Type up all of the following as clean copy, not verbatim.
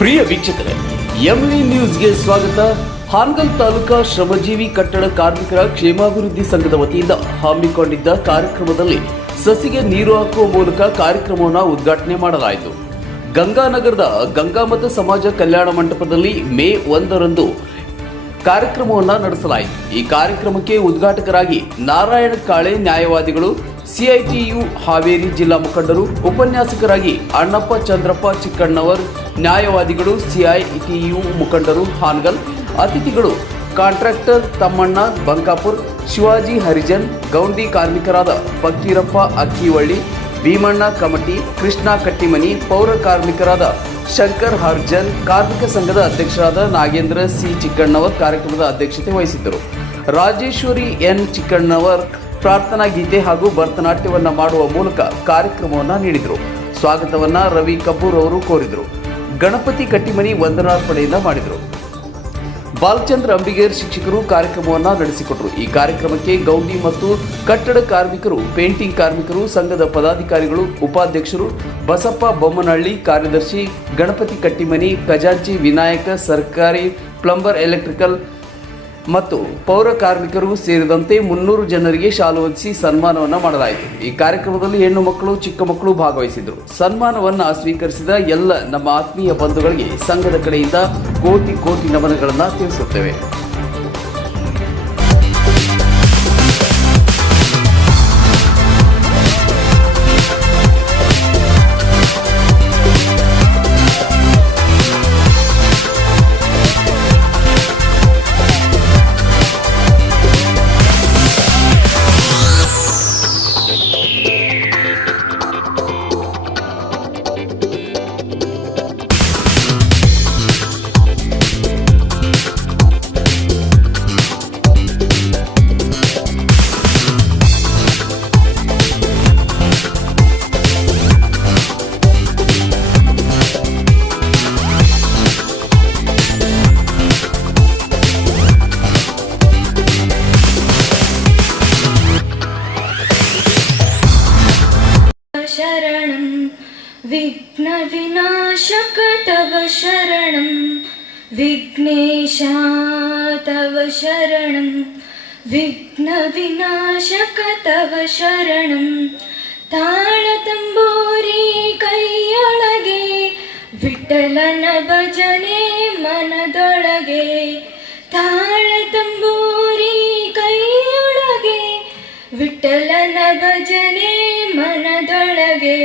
ಪ್ರಿಯ ವೀಕ್ಷಕರೇ, ಎಂವಿ ನ್ಯೂಸ್ಗೆ ಸ್ವಾಗತ. ಹಾನಗಲ್ ತಾಲೂಕಾ ಶ್ರಮಜೀವಿ ಕಟ್ಟಡ ಕಾರ್ಮಿಕರ ಕ್ಷೇಮಾಭಿವೃದ್ಧಿ ಸಂಘದ ವತಿಯಿಂದ ಹಮ್ಮಿಕೊಂಡಿದ್ದ ಕಾರ್ಯಕ್ರಮದಲ್ಲಿ ಸಸಿಗೆ ನೀರು ಹಾಕುವ ಮೂಲಕ ಕಾರ್ಯಕ್ರಮವನ್ನು ಉದ್ಘಾಟನೆ ಮಾಡಲಾಯಿತು. ಗಂಗಾನಗರದ ಗಂಗಾಮತ ಸಮಾಜ ಕಲ್ಯಾಣ ಮಂಟಪದಲ್ಲಿ ಮೇ 1ರಂದು ಕಾರ್ಯಕ್ರಮವನ್ನು ನಡೆಸಲಾಯಿತು. ಈ ಕಾರ್ಯಕ್ರಮಕ್ಕೆ ಉದ್ಘಾಟಕರಾಗಿ ನಾರಾಯಣ ಕಾಳೆ ನ್ಯಾಯವಾದಿಗಳು, ಸಿಐಟಿಯು ಹಾವೇರಿ ಜಿಲ್ಲಾ ಮುಖಂಡರು, ಉಪನ್ಯಾಸಕರಾಗಿ ಅಣ್ಣಪ್ಪ ಚಂದ್ರಪ್ಪ ಚಿಕ್ಕಣ್ಣವರ್ ನ್ಯಾಯವಾದಿಗಳು, ಸಿಐಟಿಯು ಮುಖಂಡರು ಹಾನಗಲ್, ಅತಿಥಿಗಳು ಕಾಂಟ್ರಾಕ್ಟರ್ ತಮ್ಮಣ್ಣ ಬಂಕಾಪುರ್, ಶಿವಾಜಿ ಹರಿಜನ್, ಗೌಂಡಿ ಕಾರ್ಮಿಕರಾದ ಫಕೀರಪ್ಪ ಅಕ್ಕಿವಳ್ಳಿ, ಭೀಮಣ್ಣ ಕಮಟಿ, ಕೃಷ್ಣ ಕಟ್ಟಿಮನಿ, ಪೌರ ಕಾರ್ಮಿಕರಾದ ಶಂಕರ್ ಹರ್ಜನ್, ಕಾರ್ಮಿಕ ಸಂಘದ ಅಧ್ಯಕ್ಷರಾದ ನಾಗೇಂದ್ರ ಸಿ ಚಿಕ್ಕಣ್ಣವರ್ ಕಾರ್ಯಕ್ರಮದ ಅಧ್ಯಕ್ಷತೆ ವಹಿಸಿದ್ದರು. ರಾಜೇಶ್ವರಿ ಎನ್ ಚಿಕ್ಕಣ್ಣವರ್ ಪ್ರಾರ್ಥನಾ ಗೀತೆ ಹಾಗೂ ಭರತನಾಟ್ಯವನ್ನು ಮಾಡುವ ಮೂಲಕ ಕಾರ್ಯಕ್ರಮವನ್ನು ನೀಡಿದರು. ಸ್ವಾಗತವನ್ನು ರವಿ ಕಪೂರ್ ಅವರು ಕೋರಿದರು. ಗಣಪತಿ ಕಟ್ಟಿಮನಿ ವಂದನಾರ್ಪಣೆಯಿಂದ ಮಾಡಿದರು. ಬಾಲಚಂದ್ರ ಅಂಬಿಗೇರ್ ಶಿಕ್ಷಕರು ಕಾರ್ಯಕ್ರಮವನ್ನು ನಡೆಸಿಕೊಟ್ಟರು. ಈ ಕಾರ್ಯಕ್ರಮಕ್ಕೆ ಗೌಂಡಿ ಮತ್ತು ಕಟ್ಟಡ ಕಾರ್ಮಿಕರು, ಪೇಂಟಿಂಗ್ ಕಾರ್ಮಿಕರು ಸಂಘದ ಪದಾಧಿಕಾರಿಗಳು, ಉಪಾಧ್ಯಕ್ಷರು, ಬಸಪ್ಪ ಬೊಮ್ಮನಹಳ್ಳಿ ಕಾರ್ಯದರ್ಶಿ, ಗಣಪತಿ ಕಟ್ಟಿಮನಿ ಖಜಾಂಚಿ ವಿನಾಯಕ, ಸರ್ಕಾರಿ ಪ್ಲಂಬರ್, ಎಲೆಕ್ಟ್ರಿಕಲ್ ಮತ್ತು ಪೌರ ಕಾರ್ಮಿಕರು ಸೇರಿದಂತೆ 300 ಜನರಿಗೆ ಶಾಲು ಹೊದಿಸಿ ಸನ್ಮಾನವನ್ನು ಮಾಡಲಾಯಿತು. ಈ ಕಾರ್ಯಕ್ರಮದಲ್ಲಿ ಹೆಣ್ಣು ಮಕ್ಕಳು, ಚಿಕ್ಕ ಮಕ್ಕಳು ಭಾಗವಹಿಸಿದರು. ಸನ್ಮಾನವನ್ನು ಸ್ವೀಕರಿಸಿದ ಎಲ್ಲ ನಮ್ಮ ಆತ್ಮೀಯ ಬಂಧುಗಳಿಗೆ ಸಂಘದ ಕಡೆಯಿಂದ ಕೋಟಿ ಕೋಟಿ ನಮನಗಳನ್ನು ತಿಳಿಸುತ್ತೇವೆ. शरणं विघ्नविनाशक तव शरणं विघ्नेशा तव शरणं विघ्नविनाशक तव शरणं ताळतंबूरी ಕೈಯೊಳಗೆ ವಿಠಲನ ಭಜನೆ ಮನದೊಳಗೆ ತಾಳತಂಬೂರಿ ಕೈಯೊಳಗೆ ವಿಠಲನ ಭಜನೆ ಮನದೊಳಗೆ.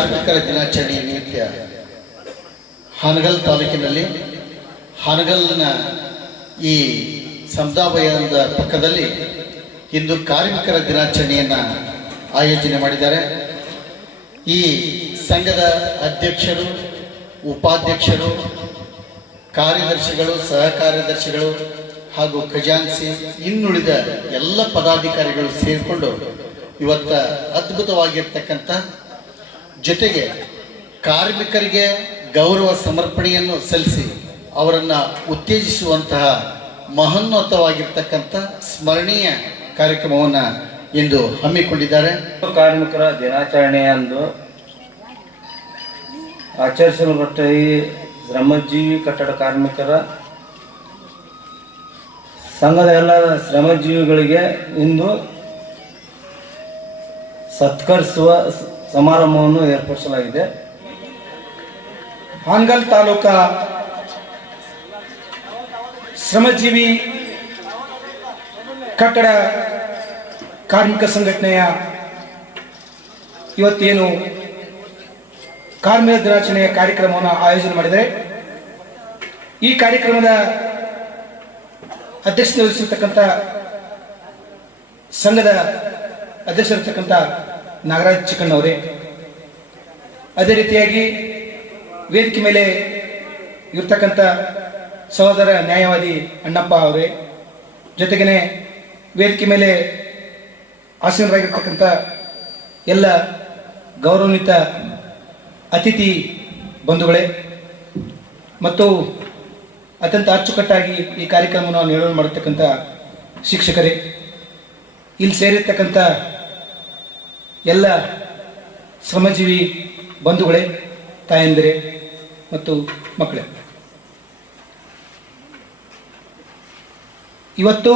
ಕಾರ್ಮಿಕರ ದಿನಾಚರಣೆ ನಿಮಿತ್ತ ಹಾನಗಲ್ ತಾಲೂಕಿನಲ್ಲಿ ಹಾನಗಲ್ನ ಈ ಸಮುದಾಯದ ಪಕ್ಕದಲ್ಲಿ ಇಂದು ಕಾರ್ಮಿಕರ ದಿನಾಚರಣೆಯನ್ನು ಆಯೋಜನೆ ಮಾಡಿದ್ದಾರೆ. ಈ ಸಂಘದ ಅಧ್ಯಕ್ಷರು, ಉಪಾಧ್ಯಕ್ಷರು, ಕಾರ್ಯದರ್ಶಿಗಳು, ಸಹ ಕಾರ್ಯದರ್ಶಿಗಳು ಹಾಗೂ ಖಜಾನ್ಸಿ ಇನ್ನುಳಿದ ಎಲ್ಲ ಪದಾಧಿಕಾರಿಗಳು ಸೇರಿಕೊಂಡು ಇವತ್ತ ಅದ್ಭುತವಾಗಿರ್ತಕ್ಕಂಥ ಜೊತೆಗೆ ಕಾರ್ಮಿಕರಿಗೆ ಗೌರವ ಸಮರ್ಪಣೆಯನ್ನು ಸಲ್ಲಿಸಿ ಅವರನ್ನು ಉತ್ತೇಜಿಸುವಂತಹ ಮಹೋನ್ನತವಾಗಿರ್ತಕ್ಕಂಥ ಸ್ಮರಣೀಯ ಕಾರ್ಯಕ್ರಮವನ್ನು ಇಂದು ಹಮ್ಮಿಕೊಂಡಿದ್ದಾರೆ. ಕಾರ್ಮಿಕರ ದಿನಾಚರಣೆಯಂದು ಆಚರಿಸಲ್ಪಟ್ಟ ಈ ಶ್ರಮಜೀವಿ ಕಟ್ಟಡ ಕಾರ್ಮಿಕರ ಸಂಘದ ಎಲ್ಲ ಶ್ರಮಜೀವಿಗಳಿಗೆ ಇಂದು ಸತ್ಕರಿಸುವ ಸಮಾರಂಭವನ್ನು ಏರ್ಪಡಿಸಲಾಗಿದೆ. ಹಾನಗಲ್ ತಾಲೂಕಾ ಶ್ರಮಜೀವಿ ಕಟ್ಟಡ ಕಾರ್ಮಿಕ ಸಂಘಟನೆಯ ಇವತ್ತೇನು ಕಾರ್ಮಿಕ ದಿನಾಚರಣೆಯ ಕಾರ್ಯಕ್ರಮವನ್ನು ಆಯೋಜನೆ ಮಾಡಿದರೆ, ಈ ಕಾರ್ಯಕ್ರಮದ ಅಧ್ಯಕ್ಷತೆ ವಹಿಸಿರ್ತಕ್ಕಂಥ ಸಂಘದ ಅಧ್ಯಕ್ಷರಿರ್ತಕ್ಕಂಥ ನಾಗರಾಜ್ ಚಿಕ್ಕಣ್ಣ ಅವರೇ, ಅದೇ ರೀತಿಯಾಗಿ ವೇದಿಕೆ ಮೇಲೆ ಇರ್ತಕ್ಕಂಥ ಸಹೋದರ ನ್ಯಾಯವಾದಿ ಅಣ್ಣಪ್ಪ ಅವರೇ, ಜೊತೆಗೇನೆ ವೇದಿಕೆ ಮೇಲೆ ಆಸೀನರಾಗಿರ್ತಕ್ಕಂಥ ಎಲ್ಲ ಗೌರವಾನ್ವಿತ ಅತಿಥಿ ಬಂಧುಗಳೇ ಮತ್ತು ಅತ್ಯಂತ ಅಚ್ಚುಕಟ್ಟಾಗಿ ಈ ಕಾರ್ಯಕ್ರಮವನ್ನು ನಿರ್ವಹಣೆ ಮಾಡತಕ್ಕಂಥ ಶಿಕ್ಷಕರೇ, ಇಲ್ಲಿ ಸೇರಿರ್ತಕ್ಕಂಥ ಎಲ್ಲ ಶ್ರಮಜೀವಿ ಬಂಧುಗಳೇ, ತಾಯಂದಿರೇ ಮತ್ತು ಮಕ್ಕಳೇ, ಇವತ್ತು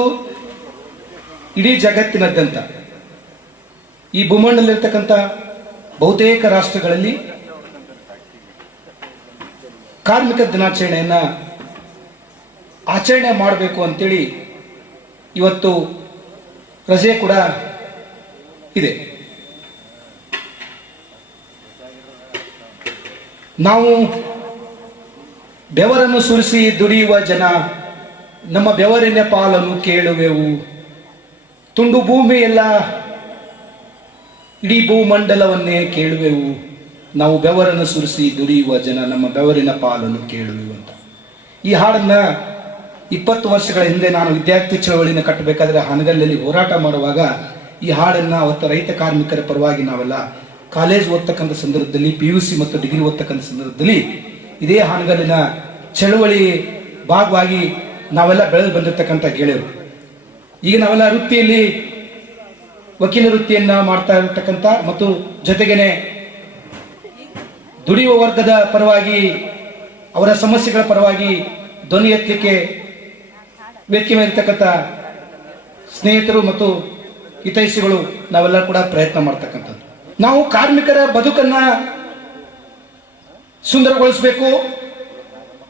ಇಡೀ ಜಗತ್ತಿನಾದ್ಯಂತ ಈ ಭೂಮಂಡಲದಲ್ಲಿರ್ತಕ್ಕಂಥ ಬಹುತೇಕ ರಾಷ್ಟ್ರಗಳಲ್ಲಿ ಕಾರ್ಮಿಕ ದಿನಾಚರಣೆಯನ್ನು ಆಚರಣೆ ಮಾಡಬೇಕು ಅಂತೇಳಿ ಇವತ್ತು ರಜೆ ಕೂಡ ಇದೆ. ನಾವು ಬೆವರನ್ನು ಸುರಿಸಿ ದುಡಿಯುವ ಜನ, ನಮ್ಮ ಬೆವರಿನ ಪಾಲನ್ನು ಕೇಳುವೆವು. ತುಂಡು ಭೂಮಿಯೆಲ್ಲ ಇಡೀ ಭೂಮಂಡಲವನ್ನೇ ಕೇಳುವೆವು. ನಾವು ಬೆವರನ್ನು ಸುರಿಸಿ ದುಡಿಯುವ ಜನ, ನಮ್ಮ ಬೆವರಿನ ಪಾಲನ್ನು ಕೇಳುವೆವು ಅಂತ ಈ ಹಾಡನ್ನ 20 ವರ್ಷಗಳ ಹಿಂದೆ ನಾನು ವಿದ್ಯಾರ್ಥಿ ಚಳವಳಿನ ಕಟ್ಟಬೇಕಾದ್ರೆ ಹಾನಗಲ್ಲಲ್ಲಿ ಹೋರಾಟ ಮಾಡುವಾಗ ಈ ಹಾಡನ್ನ ಅವತ್ತು ರೈತ ಕಾರ್ಮಿಕರ ಪರವಾಗಿ ನಾವೆಲ್ಲ ಕಾಲೇಜ್ ಓದ್ತಕ್ಕಂಥ ಸಂದರ್ಭದಲ್ಲಿ, PUC ಮತ್ತು ಡಿಗ್ರಿ ಓದ್ತಕ್ಕಂಥ ಸಂದರ್ಭದಲ್ಲಿ ಇದೇ ಹಾನಗಲ್ಲಿನ ಚಳವಳಿ ಭಾಗವಾಗಿ ನಾವೆಲ್ಲ ಬೆಳೆದು ಬಂದಿರತಕ್ಕಂಥ ಗೆಳೆಯರು. ಈಗ ನಾವೆಲ್ಲ ವೃತ್ತಿಯಲ್ಲಿ ವಕೀಲ ವೃತ್ತಿಯನ್ನ ಮಾಡ್ತಾ ಇರತಕ್ಕಂಥ ಮತ್ತು ಜೊತೆಗೇನೆ ದುಡಿಯುವ ವರ್ಗದ ಪರವಾಗಿ, ಅವರ ಸಮಸ್ಯೆಗಳ ಪರವಾಗಿ ಧ್ವನಿ ಎತ್ತಲಿಕ್ಕೆ ವೇದಿಕೆ ಮೇಲಿರ್ತಕ್ಕಂಥ ಸ್ನೇಹಿತರು ಮತ್ತು ಹಿತೈಷಿಗಳು ನಾವೆಲ್ಲ ಕೂಡ ಪ್ರಯತ್ನ ಮಾಡ್ತಕ್ಕಂಥದ್ದು. ನಾವು ಕಾರ್ಮಿಕರ ಬದುಕನ್ನ ಸುಂದರಗೊಳಿಸಬೇಕು,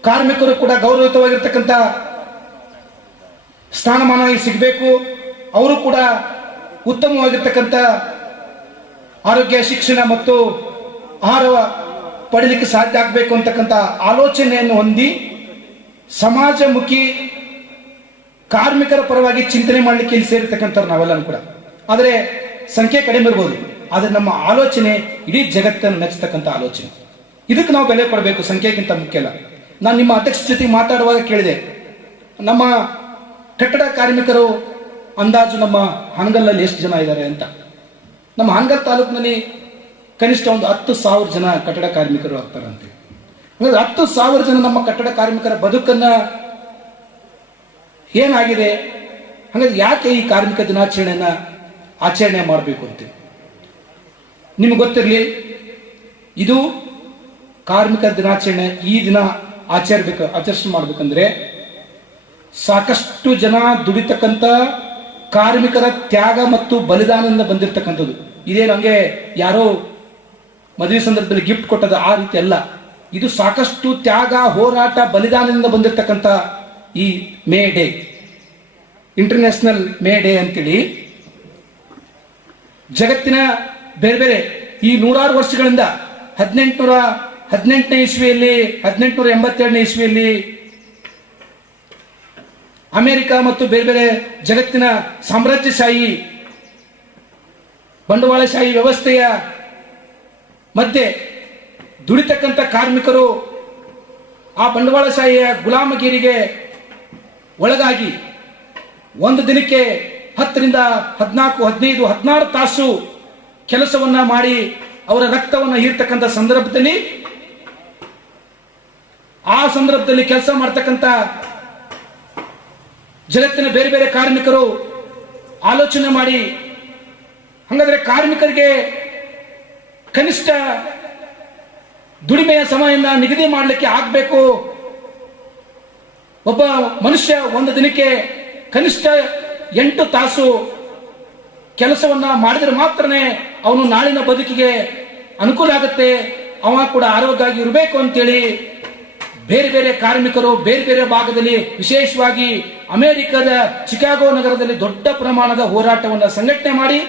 ಕಾರ್ಮಿಕರು ಕೂಡ ಗೌರವಯುತವಾಗಿರ್ತಕ್ಕಂಥ ಸ್ಥಾನಮಾನ ಸಿಗಬೇಕು, ಅವರು ಕೂಡ ಉತ್ತಮವಾಗಿರ್ತಕ್ಕಂಥ ಆರೋಗ್ಯ, ಶಿಕ್ಷಣ ಮತ್ತು ಆಹಾರ ಪಡೀಲಿಕ್ಕೆ ಸಾಧ್ಯ ಆಗಬೇಕು ಅಂತಕ್ಕಂಥ ಆಲೋಚನೆಯನ್ನು ಹೊಂದಿ ಸಮಾಜಮುಖಿ ಕಾರ್ಮಿಕರ ಪರವಾಗಿ ಚಿಂತನೆ ಮಾಡಲಿಕ್ಕೆ ಇಲ್ಲಿ ಸೇರಿರ್ತಕ್ಕಂಥವ್ರು ನಾವೆಲ್ಲರೂ ಕೂಡ. ಆದರೆ ಸಂಖ್ಯೆ ಕಡಿಮೆ ಇರ್ಬೋದು, ಆದರೆ ನಮ್ಮ ಆಲೋಚನೆ ಇಡೀ ಜಗತ್ತನ್ನು ಮೆಚ್ಚತಕ್ಕಂಥ ಆಲೋಚನೆ. ಇದಕ್ಕೆ ನಾವು ಬೆಲೆ ಕೊಡಬೇಕು, ಸಂಖ್ಯೆಗಿಂತ ಮುಖ್ಯ ಅಲ್ಲ. ನಾನು ನಿಮ್ಮ ಅಧ್ಯಕ್ಷ ಜೊತೆ ಮಾತಾಡುವಾಗ ಕೇಳಿದೆ, ನಮ್ಮ ಕಟ್ಟಡ ಕಾರ್ಮಿಕರು ಅಂದಾಜು ನಮ್ಮ ಹಾನಗಲ್ಲಲ್ಲಿ ಎಷ್ಟು ಜನ ಇದ್ದಾರೆ ಅಂತ. ನಮ್ಮ ಹಾನಗಲ್ ತಾಲೂಕಿನಲ್ಲಿ ಕನಿಷ್ಠ ಒಂದು 10,000 ಜನ ಕಟ್ಟಡ ಕಾರ್ಮಿಕರು ಆಗ್ತಾರಂತೆ. 10,000 ಜನ ನಮ್ಮ ಕಟ್ಟಡ ಕಾರ್ಮಿಕರ ಬದುಕನ್ನ ಏನಾಗಿದೆ, ಹಾಗಾದ್ರೆ ಯಾಕೆ ಈ ಕಾರ್ಮಿಕ ದಿನಾಚರಣೆಯನ್ನ ಆಚರಣೆ ಮಾಡಬೇಕು ಅಂತ ನಿಮ್ಗೆ ಗೊತ್ತಿರಲಿ. ಇದು ಕಾರ್ಮಿಕ ದಿನಾಚರಣೆ ಈ ದಿನ ಆಚರಿಸಣೆ ಮಾಡ್ಬೇಕಂದ್ರೆ ಸಾಕಷ್ಟು ಜನ ದುಡಿತಕ್ಕಂಥ ಕಾರ್ಮಿಕರ ತ್ಯಾಗ ಮತ್ತು ಬಲಿದಾನದಿಂದ ಬಂದಿರತಕ್ಕಂಥದ್ದು. ಇದೇನು ಹಂಗೆ ಯಾರೋ ಮದುವೆ ಸಂದರ್ಭದಲ್ಲಿ ಗಿಫ್ಟ್ ಕೊಟ್ಟದ ಆ ರೀತಿ ಅಲ್ಲ. ಇದು ಸಾಕಷ್ಟು ತ್ಯಾಗ, ಹೋರಾಟ, ಬಲಿದಾನದಿಂದ ಬಂದಿರತಕ್ಕಂಥ ಈ May day, international May day ಅಂತೇಳಿ ಜಗತ್ತಿನ ಬೇರೆ ಬೇರೆ ಈ 100 ವರ್ಷಗಳಿಂದ 1818ನೇ ಇಸ್ವಿಯಲ್ಲಿ 1882ನೇ ಇಸ್ವಿಯಲ್ಲಿ ಅಮೆರಿಕ ಮತ್ತು ಬೇರೆ ಬೇರೆ ಜಗತ್ತಿನ ಸಾಮ್ರಾಜ್ಯಶಾಹಿ ಬಂಡವಾಳಶಾಹಿ ವ್ಯವಸ್ಥೆಯ ಮಧ್ಯೆ ದುಡಿತಕ್ಕಂಥ ಕಾರ್ಮಿಕರು ಆ ಬಂಡವಾಳಶಾಹಿಯ ಗುಲಾಮಗಿರಿಗೆ ಒಳಗಾಗಿ ಒಂದು ದಿನಕ್ಕೆ 10 ರಿಂದ 14, 15, 16 ತಾಸು ಕೆಲಸವನ್ನ ಮಾಡಿ ಅವರ ರಕ್ತವನ್ನು ಹೀರ್ತಕ್ಕಂಥ ಸಂದರ್ಭದಲ್ಲಿ ಕೆಲಸ ಮಾಡ್ತಕ್ಕಂಥ ಜಗತ್ತಿನ ಬೇರೆ ಬೇರೆ ಕಾರ್ಮಿಕರು ಆಲೋಚನೆ ಮಾಡಿ, ಹಾಗಾದ್ರೆ ಕಾರ್ಮಿಕರಿಗೆ ಕನಿಷ್ಠ ದುಡಿಮೆಯ ಸಮಯನ ನಿಗದಿ ಮಾಡಲಿಕ್ಕೆ ಆಗಬೇಕು. ಒಬ್ಬ ಮನುಷ್ಯ ಒಂದು ದಿನಕ್ಕೆ ಕನಿಷ್ಠ 8 ತಾಸು ಕೆಲಸವನ್ನ ಮಾಡಿದ್ರೆ ಮಾತ್ರನೇ ಅವನು ನಾಳಿನ ಬದುಕಿಗೆ ಅನುಕೂಲ ಆಗುತ್ತೆ, ಅವ ಕೂಡ ಆರೋಗ್ಯವಾಗಿ ಇರಬೇಕು ಅಂತೇಳಿ ಬೇರೆ ಬೇರೆ ಕಾರ್ಮಿಕರು ಬೇರೆ ಬೇರೆ ಭಾಗದಲ್ಲಿ, ವಿಶೇಷವಾಗಿ ಅಮೆರಿಕದ ಚಿಕಾಗೋ ನಗರದಲ್ಲಿ ದೊಡ್ಡ ಪ್ರಮಾಣದ ಹೋರಾಟವನ್ನು ಸಂಘಟನೆ ಮಾಡಿ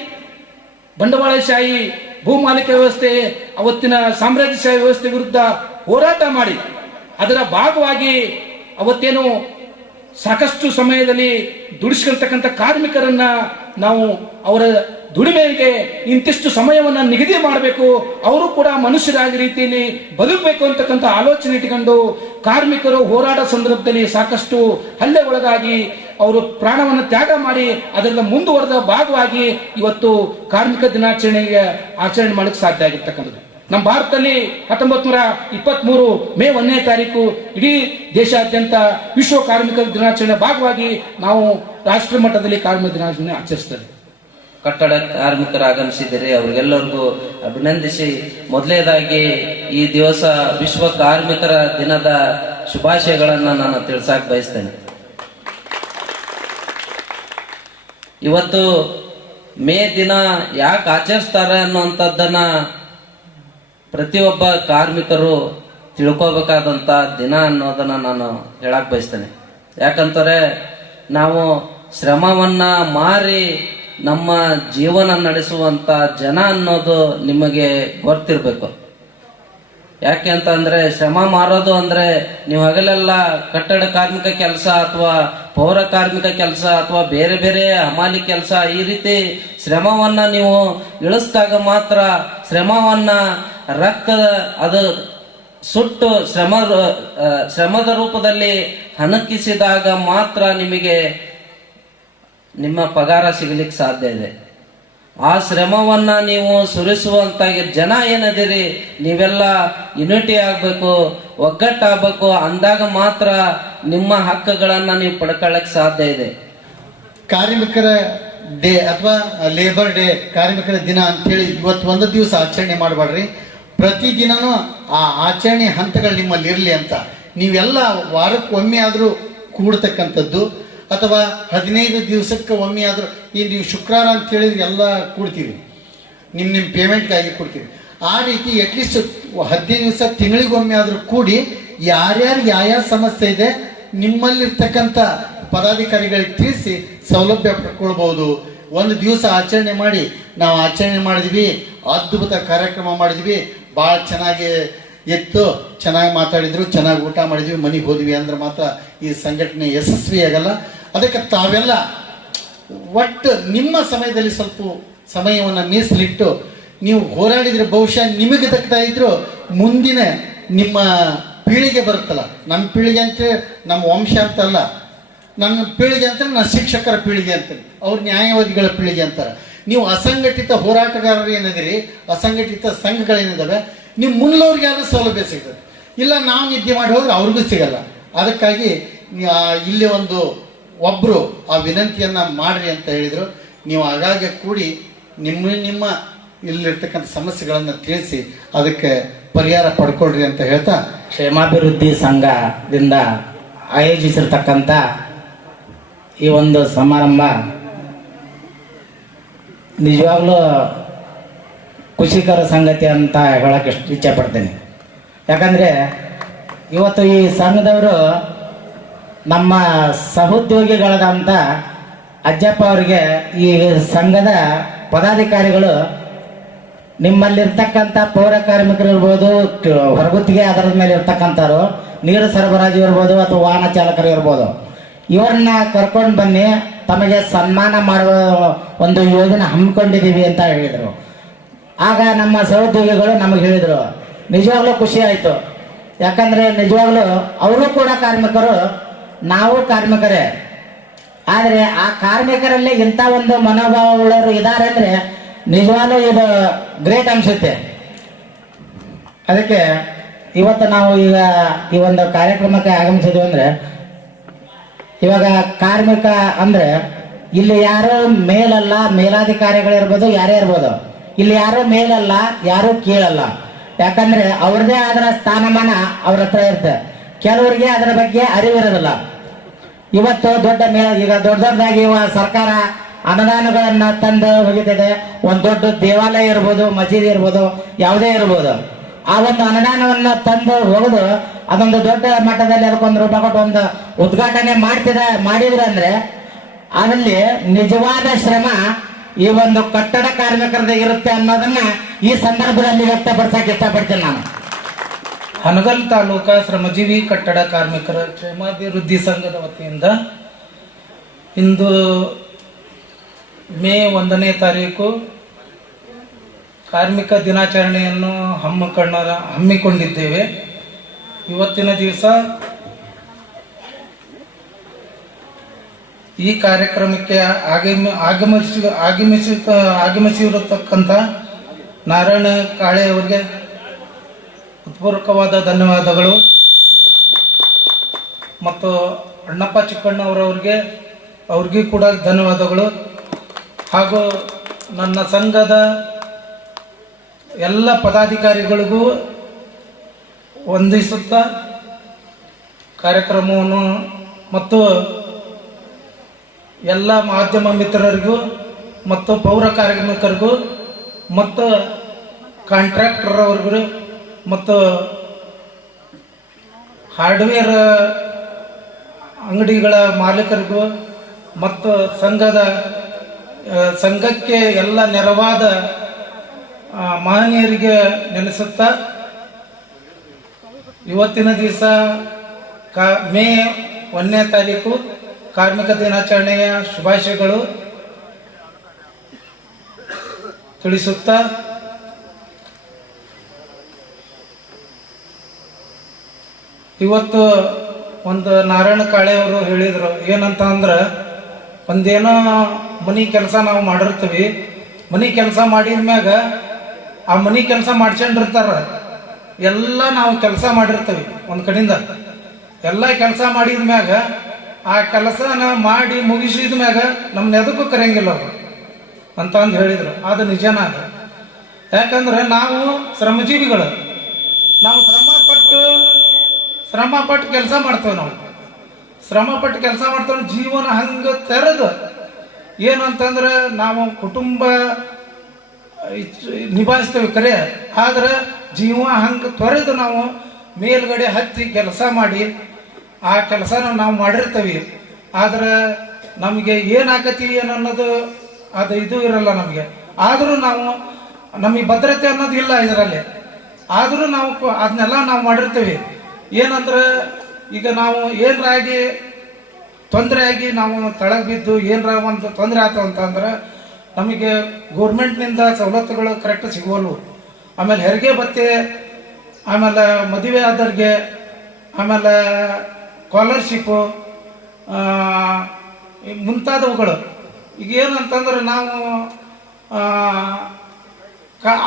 ಬಂಡವಾಳಶಾಹಿ ಭೂಮಾಲೀಕ ವ್ಯವಸ್ಥೆ, ಅವತ್ತಿನ ಸಾಮ್ರಾಜ್ಯಶಾಹಿ ವ್ಯವಸ್ಥೆ ವಿರುದ್ಧ ಹೋರಾಟ ಮಾಡಿ ಅದರ ಭಾಗವಾಗಿ ಅವತ್ತೇನು ಸಾಕಷ್ಟು ಸಮಯದಲ್ಲಿ ದುಡಿಸ್ಕೊಳ್ತಕ್ಕಂಥ ಕಾರ್ಮಿಕರನ್ನ ನಾವು ಅವರ ದುಡಿಮೆಗೆ ಇಂತಿಷ್ಟು ಸಮಯವನ್ನ ನಿಗದಿ ಮಾಡಬೇಕು, ಅವರು ಕೂಡ ಮನುಷ್ಯರಾಗಿ ರೀತಿಯಲ್ಲಿ ಬದುಕಬೇಕು ಅಂತಕ್ಕಂಥ ಆಲೋಚನೆ ಇಟ್ಟುಕೊಂಡು ಕಾರ್ಮಿಕರು ಹೋರಾಟ ಸಂದರ್ಭದಲ್ಲಿ ಸಾಕಷ್ಟು ಹಲ್ಲೆ ಒಳಗಾಗಿ ಅವರು ಪ್ರಾಣವನ್ನು ತ್ಯಾಗ ಮಾಡಿ ಅದರಿಂದ ಮುಂದುವರೆದ ಭಾಗವಾಗಿ ಇವತ್ತು ಕಾರ್ಮಿಕ ದಿನಾಚರಣೆಗೆ ಆಚರಣೆ ಮಾಡಲಿಕ್ಕೆ ಸಾಧ್ಯ ಆಗಿರ್ತಕ್ಕಂಥದ್ದು. ನಮ್ಮ ಭಾರತದಲ್ಲಿ 1923 ಮೇ 1ನೇ ತಾರೀಕು ಇಡೀ ದೇಶಾದ್ಯಂತ ವಿಶ್ವ ಕಾರ್ಮಿಕ ದಿನಾಚರಣೆ ಭಾಗವಾಗಿ ನಾವು ರಾಷ್ಟ್ರ ಮಟ್ಟದಲ್ಲಿ ಕಾರ್ಮಿಕ ದಿನಾಚರಣೆ ಆಚರಿಸ್ತೇವೆ. ಕಟ್ಟಡ ಕಾರ್ಮಿಕರು ಆಗಮಿಸಿದರೆ ಅವರಿಗೆಲ್ಲರಿಗೂ ಅಭಿನಂದಿಸಿ, ಮೊದಲನೇದಾಗಿ ಈ ದಿವಸ ವಿಶ್ವ ಕಾರ್ಮಿಕರ ದಿನದ ಶುಭಾಶಯಗಳನ್ನು ನಾನು ತಿಳಿಸಕ್ ಬಯಸ್ತೇನೆ. ಇವತ್ತು ಮೇ ದಿನ ಯಾಕೆ ಆಚರಿಸ್ತಾರೆ ಅನ್ನುವಂಥದ್ದನ್ನ ಪ್ರತಿಯೊಬ್ಬ ಕಾರ್ಮಿಕರು ತಿಳ್ಕೋಬೇಕಾದಂತ ದಿನ ಅನ್ನೋದನ್ನ ನಾನು ಹೇಳಕ್ ಬಯಸ್ತೇನೆ. ಯಾಕಂತಾರೆ ನಾವು ಶ್ರಮವನ್ನ ಮಾರಿ ನಮ್ಮ ಜೀವನ ನಡೆಸುವಂತ ಜನ ಅನ್ನೋದು ನಿಮಗೆ ಗೊತ್ತಿರ್ಬೇಕು. ಯಾಕೆ ಅಂತ ಅಂದ್ರೆ ಶ್ರಮ ಮಾರೋದು ಅಂದ್ರೆ ನೀವು ಹಗಲೆಲ್ಲ ಕಟ್ಟಡ ಕಾರ್ಮಿಕ ಕೆಲಸ ಅಥವಾ ಪೌರ ಕಾರ್ಮಿಕ ಕೆಲಸ ಅಥವಾ ಬೇರೆ ಬೇರೆ ಹಮಾಲಿ ಕೆಲಸ ಈ ರೀತಿ ಶ್ರಮವನ್ನ ನೀವು ಇಳಿಸಿದಾಗ ಮಾತ್ರ ಶ್ರಮವನ್ನ ರಕ್ತದ ಅದು ಸುಟ್ಟು ಶ್ರಮದ ರೂಪದಲ್ಲಿ ಹಣಕ್ಕಿಸಿದಾಗ ಮಾತ್ರ ನಿಮಗೆ ನಿಮ್ಮ ಪಗಾರ ಸಿಗಲಿಕ್ಕೆ ಸಾಧ್ಯ ಇದೆ. ಆ ಶ್ರಮವನ್ನ ನೀವು ಸುರಿಸುವಂತ ಜನ ಏನದಿರಿ ನೀವೆಲ್ಲ ಯುನಿಟಿ ಆಗ್ಬೇಕು, ಒಗ್ಗಟ್ಟಾಗಬೇಕು, ಅಂದಾಗ ಮಾತ್ರ ನಿಮ್ಮ ಹಕ್ಕುಗಳನ್ನ ನೀವು ಪಡ್ಕೊಳ್ಳಕ್ ಸಾಧ್ಯ ಇದೆ. ಕಾರ್ಮಿಕರ ಡೇ ಅಥವಾ ಲೇಬರ್ ಡೇ, ಕಾರ್ಮಿಕರ ದಿನ ಅಂತೇಳಿ ಇವತ್ತು ಒಂದು ದಿವಸ ಆಚರಣೆ ಮಾಡಬೇಡ್ರಿ. ಪ್ರತಿದಿನನೂ ಆ ಆಚರಣೆ ಹಂತಗಳು ನಿಮ್ಮಲ್ಲಿ ಇರಲಿ ಅಂತ ನೀವೆಲ್ಲ ವಾರಕ್ಕೊಮ್ಮೆ ಆದರೂ ಕೂಡ್ತಕ್ಕಂಥದ್ದು, ಅಥವಾ 15 ದಿವಸಕ್ಕೆ ಒಮ್ಮೆ ಆದರೂ, ಈ ನೀವು ಶುಕ್ರವಾರ ಅಂತ ಹೇಳಿದ್ರೆ ಎಲ್ಲ ಕೂಡ್ತೀವಿ, ನಿಮ್ಮ ಪೇಮೆಂಟ್ಗಾಗಿ ಕೊಡ್ತೀವಿ. ಆ ರೀತಿ ಅಟ್ಲೀಸ್ಟ್ 15 ದಿವಸ ತಿಂಗಳಿಗೊಮ್ಮೆ ಆದರೂ ಕೂಡಿ ಯಾರ್ಯಾರಿಗೆ ಯಾವ ಸಮಸ್ಯೆ ಇದೆ ನಿಮ್ಮಲ್ಲಿರ್ತಕ್ಕಂಥ ಪದಾಧಿಕಾರಿಗಳಿಗೆ ತಿಳಿಸಿ ಸೌಲಭ್ಯ ಪಡ್ಕೊಳ್ಬಹುದು. ಒಂದು ದಿವಸ ಆಚರಣೆ ಮಾಡಿ, ನಾವು ಆಚರಣೆ ಮಾಡಿದ್ವಿ, ಅದ್ಭುತ ಕಾರ್ಯಕ್ರಮ ಮಾಡಿದ್ವಿ, ಭಾಳ ಚೆನ್ನಾಗಿ ಇತ್ತು, ಚೆನ್ನಾಗಿ ಮಾತಾಡಿದ್ರು, ಚೆನ್ನಾಗಿ ಊಟ ಮಾಡಿದ್ವಿ, ಮನೆಗೆ ಹೋದ್ವಿ ಅಂದ್ರೆ ಮಾತ್ರ ಈ ಸಂಘಟನೆ ಯಶಸ್ವಿ ಆಗಲ್ಲ. ಅದಕ್ಕೆ ತಾವೆಲ್ಲ ಒಟ್ಟು ನಿಮ್ಮ ಸಮಯದಲ್ಲಿ ಸ್ವಲ್ಪ ಸಮಯವನ್ನು ಮೀಸಲಿಟ್ಟು ನೀವು ಹೋರಾಡಿದ್ರೆ ಬಹುಶಃ ನಿಮಗೆ ದಕ್ತಾ ಇದ್ರು ಮುಂದಿನ ನಿಮ್ಮ ಪೀಳಿಗೆ ಬರುತ್ತಲ್ಲ. ನಮ್ಮ ಪೀಳಿಗೆ ಅಂತ ನಮ್ಮ ವಂಶ ಅಂತಲ್ಲ, ನನ್ನ ಪೀಳಿಗೆ ಅಂತ ನನ್ನ ಶಿಕ್ಷಕರ ಪೀಳಿಗೆ ಅಂತಾರೆ, ಅವ್ರ ನ್ಯಾಯವಾದಿಗಳ ಪೀಳಿಗೆ ಅಂತಾರೆ. ನೀವು ಅಸಂಘಟಿತ ಹೋರಾಟಗಾರರು ಏನಿದಿರಿ, ಅಸಂಘಟಿತ ಸಂಘಗಳೇನಿದಾವೆ, ನೀವು ಮುನ್ನೋರಿಗೆ ಆದ್ರೂ ಸೌಲಭ್ಯ ಸಿಗ್ತದೆ. ಇಲ್ಲ ನಾವು ನಿದ್ದೆ ಮಾಡಿ ಹೋದ್ರೆ ಅವ್ರಿಗೂ ಸಿಗಲ್ಲ. ಅದಕ್ಕಾಗಿ ಇಲ್ಲಿ ಒಬ್ಬರು ಆ ವಿನಂತಿಯನ್ನ ಮಾಡ್ರಿ ಅಂತ ಹೇಳಿದ್ರು. ನೀವು ಆಗಾಗ ಕೂಡಿ ನಿಮ್ಮ ಇಲ್ಲಿರ್ತಕ್ಕಂಥ ಸಮಸ್ಯೆಗಳನ್ನು ತಿಳಿಸಿ ಅದಕ್ಕೆ ಪರಿಹಾರ ಪಡ್ಕೊಳ್ರಿ ಅಂತ ಹೇಳ್ತಾ, ಕ್ಷೇಮಾಭಿವೃದ್ಧಿ ಸಂಘದಿಂದ ಆಯೋಜಿಸಿರ್ತಕ್ಕಂಥ ಈ ಒಂದು ಸಮಾರಂಭ ನಿಜವಾಗ್ಲೂ ಖುಷಿಕರ ಸಂಗತಿ ಅಂತ ಹೇಳಕ್ಕೆ ಇಚ್ಛೆ ಪಡ್ತೇನೆ. ಯಾಕಂದರೆ ಇವತ್ತು ಈ ಸಂಘದವರು ನಮ್ಮ ಸಹೋದ್ಯೋಗಿಗಳಾದಂಥ ಅಜ್ಜಪ್ಪ ಅವರಿಗೆ ಈ ಸಂಘದ ಪದಾಧಿಕಾರಿಗಳು ನಿಮ್ಮಲ್ಲಿರ್ತಕ್ಕಂಥ ಪೌರ ಕಾರ್ಮಿಕರು ಇರ್ಬೋದು, ಹೊರಗುತ್ತಿಗೆ ಅದರ ಮೇಲೆ ಇರ್ತಕ್ಕಂಥವ್ರು, ನೀರು ಸರಬರಾಜು ಇರ್ಬೋದು ಅಥವಾ ವಾಹನ ಚಾಲಕರು ಇರ್ಬೋದು, ಇವ್ರನ್ನ ಕರ್ಕೊಂಡು ಬನ್ನಿ, ತಮಗೆ ಸನ್ಮಾನ ಮಾಡುವ ಒಂದು ಯೋಜನೆ ಹಮ್ಮಿಕೊಂಡಿದ್ದೀವಿ ಅಂತ ಹೇಳಿದರು. ಆಗ ನಮ್ಮ ಸಹೋದ್ಯೋಗಿಗಳು ನಮಗೆ ಹೇಳಿದರು. ನಿಜವಾಗ್ಲೂ ಖುಷಿ ಆಯಿತು. ಯಾಕಂದರೆ ನಿಜವಾಗ್ಲೂ ಅವರು ಕೂಡ ಕಾರ್ಮಿಕರು, ನಾವು ಕಾರ್ಮಿಕರೇ. ಆದರೆ ಆ ಕಾರ್ಮಿಕರಲ್ಲಿ ಇಂಥ ಒಂದು ಮನೋಭಾವವುಳ್ಳವರು ಇದ್ದಾರೆ ಅಂದರೆ ನಿಜವಾಗ್ಲೂ ಇದು ಗ್ರೇಟ್ ಅನಿಸುತ್ತೆ. ಅದಕ್ಕೆ ಇವತ್ತು ನಾವು ಈಗ ಈ ಒಂದು ಕಾರ್ಯಕ್ರಮಕ್ಕೆ ಆಗಮಿಸಿದ್ವಿ ಅಂದರೆ, ಇವಾಗ ಕಾರ್ಮಿಕ ಅಂದರೆ ಇಲ್ಲಿ ಯಾರು ಮೇಲಲ್ಲ, ಮೇಲಾಧಿಕಾರಿಗಳಿರ್ಬೋದು, ಯಾರೇ ಇರ್ಬೋದು, ಇಲ್ಲಿ ಯಾರು ಮೇಲಲ್ಲ, ಯಾರು ಕೀಳಲ್ಲ. ಯಾಕಂದ್ರೆ ಅವ್ರದೇ ಆದ ಸ್ಥಾನಮಾನ ಅವ್ರ ಹತ್ರ ಇರುತ್ತೆ. ಕೆಲವರಿಗೆ ಅದರ ಬಗ್ಗೆ ಅರಿವಿರೋದಿಲ್ಲ. ಇವತ್ತು ಈಗ ದೊಡ್ಡದಾಗಿ ಸರ್ಕಾರ ಅನುದಾನಗಳನ್ನ ತಂದು ಹೋಗುತ್ತಿದೆ. ಒಂದು ದೊಡ್ಡ ದೇವಾಲಯ ಇರ್ಬೋದು, ಮಸೀದಿ ಇರ್ಬೋದು, ಯಾವುದೇ ಇರ್ಬೋದು, ಆ ಒಂದು ಅನುದಾನವನ್ನ ತಂದು ಹೋಗುದು ಅದೊಂದು ದೊಡ್ಡ ಮಟ್ಟದಲ್ಲಿ ಅದಕ್ಕೊಂದು ರೂಪಾಯಿ ಕೊಟ್ಟು ಒಂದು ಉದ್ಘಾಟನೆ ಮಾಡಿದ್ರೆ ಅಂದ್ರೆ ಅದರಲ್ಲಿ ನಿಜವಾದ ಶ್ರಮ ಈ ಒಂದು ಕಟ್ಟಡ ಕಾರ್ಮಿಕರದೇ ಇರುತ್ತೆ ಅನ್ನೋದನ್ನ ಈ ಸಂದರ್ಭದಲ್ಲಿ ವ್ಯಕ್ತಪಡಿಸಕ್ಕೆ ಇಷ್ಟಪಡ್ತೀನಿ ನಾನು. ಹನಗಲ್ ತಾಲೂಕಾ ಶ್ರಮಜೀವಿ ಕಟ್ಟಡ ಕಾರ್ಮಿಕರ ಕ್ಷೇಮಾಭಿವೃದ್ಧಿ ಸಂಘದ ವತಿಯಿಂದ ಇಂದು ಮೇ 1ನೇ ತಾರೀಕು ಕಾರ್ಮಿಕ ದಿನಾಚರಣೆಯನ್ನು ಹಮ್ಮಿಕೊಂಡಿದ್ದೇವೆ. ಇವತ್ತಿನ ದಿವಸ ಈ ಕಾರ್ಯಕ್ರಮಕ್ಕೆ ಆಗಮಿಸಿರತಕ್ಕಂಥ ನಾರಾಯಣ ಕಾಳೆ ಅವರಿಗೆ ಹೃತ್ಪೂರ್ವಕವಾದ ಧನ್ಯವಾದಗಳು. ಮತ್ತು ಅಣ್ಣಪ್ಪ ಅವ್ರಿಗೂ ಕೂಡ ಧನ್ಯವಾದಗಳು. ಹಾಗೂ ನನ್ನ ಸಂಘದ ಎಲ್ಲ ಪದಾಧಿಕಾರಿಗಳಿಗೂ ವಂದಿಸುತ್ತಾ ಕಾರ್ಯಕ್ರಮವನ್ನು ಮತ್ತು ಎಲ್ಲ ಮಾಧ್ಯಮ ಮಿತ್ರರಿಗೂ ಮತ್ತು ಪೌರ ಕಾರ್ಮಿಕರಿಗೂ ಮತ್ತು ಕಾಂಟ್ರಾಕ್ಟರ್ ಅವ್ರಿಗೂ ಮತ್ತು ಹಾರ್ಡ್ವೇರ್ ಅಂಗಡಿಗಳ ಮಾಲೀಕರಿಗೂ ಮತ್ತು ಸಂಘಕ್ಕೆ ಎಲ್ಲ ನೆರವಾದ ಮಹನೀಯರಿಗೆ ನೆನೆಸುತ್ತಾ ಇವತ್ತಿನ ದಿವಸ ಮೇ 1ನೇ ತಾರೀಕು ಕಾರ್ಮಿಕ ದಿನಾಚರಣೆಯ ಶುಭಾಶಯಗಳು ತಿಳಿಸುತ್ತಾ ಇವತ್ತು ಒಂದು ನಾರಾಯಣ ಕಾಳೆ ಅವರು ಹೇಳಿದರು ಏನಂತ ಅಂದ್ರೆ, ಒಂದೇನೋ ಮನೆ ಕೆಲಸ ನಾವು ಮಾಡಿರ್ತೀವಿ, ಮನೆ ಕೆಲಸ ಮಾಡಿದ್ಮ್ಯಾಗ ಆ ಮನೆ ಕೆಲಸ ಮಾಡ್ಕೊಂಡಿರ್ತಾರ, ಎಲ್ಲ ನಾವು ಕೆಲಸ ಮಾಡಿರ್ತೀವಿ ಒಂದು ಕಡೆಯಿಂದ, ಎಲ್ಲ ಕೆಲಸ ಮಾಡಿದ್ಮ್ಯಾಗ ಆ ಕೆಲಸನ ಮಾಡಿ ಮುಗಿಸಿದ್ಮ್ಯಾಗ ನಮ್ನ ಎದಕ್ಕೂ ಕರೆಯಂಗಿಲ್ಲ ಅವರು ಅಂತ ಅಂದು ಹೇಳಿದರು. ಅದು ನಿಜನ. ಅದು ಯಾಕಂದ್ರೆ ನಾವು ಶ್ರಮಜೀವಿಗಳು, ನಾವು ಶ್ರಮಪಟ್ಟು ಕೆಲಸ ಮಾಡ್ತೇವೆ. ನಾವು ಶ್ರಮಪಟ್ಟು ಕೆಲಸ ಮಾಡ್ತೇವೆ. ಜೀವನ ಹಂಗೆ ತೆರೆದು ಏನಂತಂದ್ರೆ ನಾವು ಕುಟುಂಬ ನಿಭಾಯಿಸ್ತೇವೆ ಕರೆ, ಆದ್ರೆ ಜೀವ ಹಂಗೆ ತೊರೆದು ನಾವು ಮೇಲ್ಗಡೆ ಹತ್ತಿ ಕೆಲಸ ಮಾಡಿ ಆ ಕೆಲಸನ ನಾವು ಮಾಡಿರ್ತೀವಿ. ಆದ್ರೆ ನಮಗೆ ಏನಾಗತಿ ಅನ್ನೋದು ಅದು ಇದು ಇರಲ್ಲ ನಮಗೆ. ಆದರೂ ನಮಗೆ ಭದ್ರತೆ ಅನ್ನೋದು ಇಲ್ಲ ಇದರಲ್ಲಿ. ಆದರೂ ನಾವು ಅದನ್ನೆಲ್ಲ ನಾವು ಮಾಡಿರ್ತೀವಿ. ಏನಂದ್ರೆ ಈಗ ನಾವು ಏನರಾಗಿ ತೊಂದರೆ ಆಗಿ ನಾವು ತಳಗ್ ಬಿದ್ದು ಏನರ ಒಂದು ತೊಂದರೆ ಆಯ್ತು ಅಂತಂದ್ರೆ ನಮಗೆ ಗೋರ್ಮೆಂಟ್ನಿಂದ ಸವಲತ್ತುಗಳು ಕರೆಕ್ಟ್ ಸಿಗುವಲ್ವು. ಆಮೇಲೆ ಹೆರಿಗೆ ಭತ್ಯೆ, ಆಮೇಲೆ ಮದುವೆ ಆದವ್ರಿಗೆ, ಆಮೇಲೆ ಸ್ಕಾಲರ್ಶಿಪ್ಪು ಮುಂತಾದವುಗಳು. ಈಗ ಏನಂತಂದ್ರೆ ನಾವು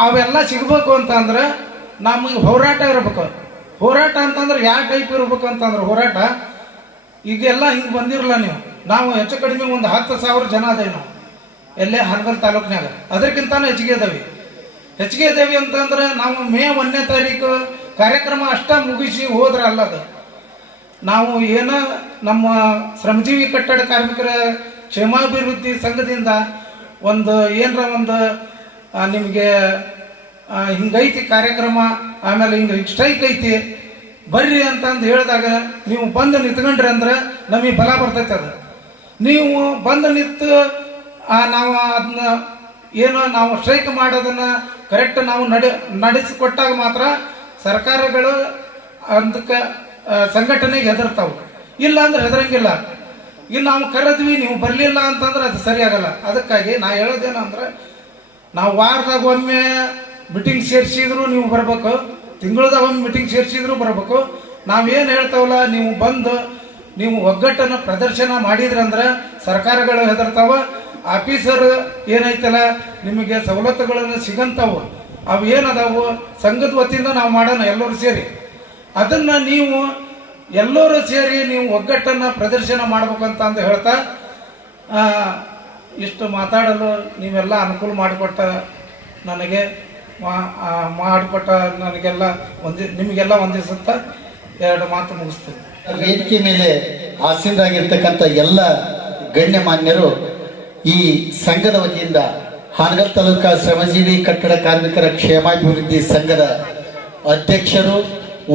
ಅವೆಲ್ಲ ಸಿಗಬೇಕು ಅಂತಂದ್ರೆ ನಮಗೆ ಹೋರಾಟ ಇರಬೇಕು. ಹೋರಾಟ ಅಂತಂದ್ರೆ ಯಾವ ಟೈಪ್ ಇರ್ಬೇಕು ಅಂತಂದ್ರೆ ಹೋರಾಟ ಈಗೆಲ್ಲ ಹಿಂಗೆ ಬಂದಿರಲ್ಲ. ನಾವು ಹೆಚ್ಚು ಕಡಿಮೆ ಒಂದು 10,000 ಜನ ಅದೇವಿ ನಾವು ಎಲ್ಲೇ ಹನಗಲ್ ತಾಲೂಕಿನಾಗ. ಅದಕ್ಕಿಂತಾನು ಹೆಚ್ಚಿಗೆ ಇದೇವಿ ಅಂತಂದ್ರೆ ನಾವು ಮೇ 1ನೇ ತಾರೀಕು ಕಾರ್ಯಕ್ರಮ ಅಷ್ಟ ಮುಗಿಸಿ ಹೋದ್ರೆ ಅಲ್ಲದು. ನಾವು ಏನೋ ನಮ್ಮ ಶ್ರಮಜೀವಿ ಕಟ್ಟಡ ಕಾರ್ಮಿಕರ ಕ್ಷೇಮಾಭಿವೃದ್ಧಿ ಸಂಘದಿಂದ ಒಂದು ಏನರ ಒಂದು ನಿಮಗೆ ಹಿಂಗೈತಿ ಕಾರ್ಯಕ್ರಮ, ಆಮೇಲೆ ಹಿಂಗೆ ಸ್ಟ್ರೈಕ್ ಐತಿ ಬರ್ರಿ ಅಂತಂದು ಹೇಳಿದಾಗ ನೀವು ಬಂದು ನಿಂತ್ಕೊಂಡ್ರಿ ಅಂದ್ರೆ ನಮಗೆ ಬಲ ಬರ್ತೈತೆ. ಅದು ನೀವು ಬಂದು ನಿಂತು ನಾವು ಅದನ್ನ ಏನೋ ನಾವು ಸ್ಟ್ರೈಕ್ ಮಾಡೋದನ್ನ ಕರೆಕ್ಟ್ ನಾವು ನಡೆಸಿಕೊಟ್ಟಾಗ ಮಾತ್ರ ಸರ್ಕಾರಗಳು ಅದಕ್ಕೆ ಸಂಘಟನೆಗೆ ಹೆದರ್ತಾವೆ. ಇಲ್ಲ ಅಂದ್ರೆ ಹೆದರಂಗಿಲ್ಲ. ಈಗ ನಾವು ಕರೆದ್ವಿ ನೀವು ಬರಲಿಲ್ಲ ಅಂತಂದ್ರೆ ಅದು ಸರಿಯಾಗಲ್ಲ. ಅದಕ್ಕಾಗಿ ನಾ ಹೇಳೋದೇನಂದ್ರೆ, ನಾವು ವಾರದಾಗ ಒಮ್ಮೆ ಮೀಟಿಂಗ್ ಸೇರಿಸಿದ್ರು ನೀವು ಬರ್ಬೇಕು, ತಿಂಗಳದಾಗ ಒಮ್ಮೆ ಮೀಟಿಂಗ್ ಸೇರಿಸಿದ್ರು ಬರ್ಬೇಕು. ನಾವೇನು ಹೇಳ್ತಾವಲ್ಲ, ನೀವು ಬಂದು ನೀವು ಒಗ್ಗಟ್ಟನ್ನು ಪ್ರದರ್ಶನ ಮಾಡಿದ್ರಂದ್ರೆ ಸರ್ಕಾರಗಳು ಹೆದರ್ತಾವ. ಆಫೀಸರ್ ಏನೈತಲ್ಲ ನಿಮಗೆ ಸವಲತ್ತುಗಳನ್ನು ಸಿಗಂತಾವು. ಅವು ಏನದಾವು ಸಂಘದ ವತಿಯಿಂದ ನಾವು ಮಾಡೋಣ ಎಲ್ಲರೂ ಸೇರಿ. ಅದನ್ನ ನೀವು ಎಲ್ಲರೂ ಸೇರಿ ನೀವು ಒಗ್ಗಟ್ಟನ್ನು ಪ್ರದರ್ಶನ ಮಾಡ್ಬೇಕಂತ ಅಂತ ಹೇಳ್ತಾ ಇಷ್ಟು ಮಾತಾಡಲು ನೀವೆಲ್ಲ ಅನುಕೂಲ ಮಾಡಿಕೊಟ್ಟ ನನಗೆ ಮಾಡಿಕೊಟ್ಟ ನನಗೆಲ್ಲ ನಿಮಗೆಲ್ಲ ಒಂದಿಸುತ್ತಾ 2 ಮಾತು ಮುಗಿಸ್ತೇನೆ. ವೇದಿಕೆ ಮೇಲೆ ಆಸೀನರಾಗಿರ್ತಕ್ಕಂಥ ಎಲ್ಲ ಗಣ್ಯಮಾನ್ಯರು, ಈ ಸಂಘದ ವತಿಯಿಂದ ಹಾನಗಲ್ ತಾಲೂಕಾ ಶ್ರಮಜೀವಿ ಕಟ್ಟಡ ಕಾರ್ಮಿಕರ ಕ್ಷೇಮಾಭಿವೃದ್ಧಿ ಸಂಘದ ಅಧ್ಯಕ್ಷರು,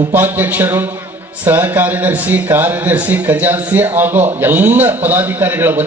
ಉಪಾಧ್ಯಕ್ಷರು, ಸಹ ಕಾರ್ಯದರ್ಶಿ, ಕಾರ್ಯದರ್ಶಿ, ಖಜಾನ್ಸಿ ಹಾಗೂ ಎಲ್ಲ ಪದಾಧಿಕಾರಿಗಳ ವತಿಯಿಂದ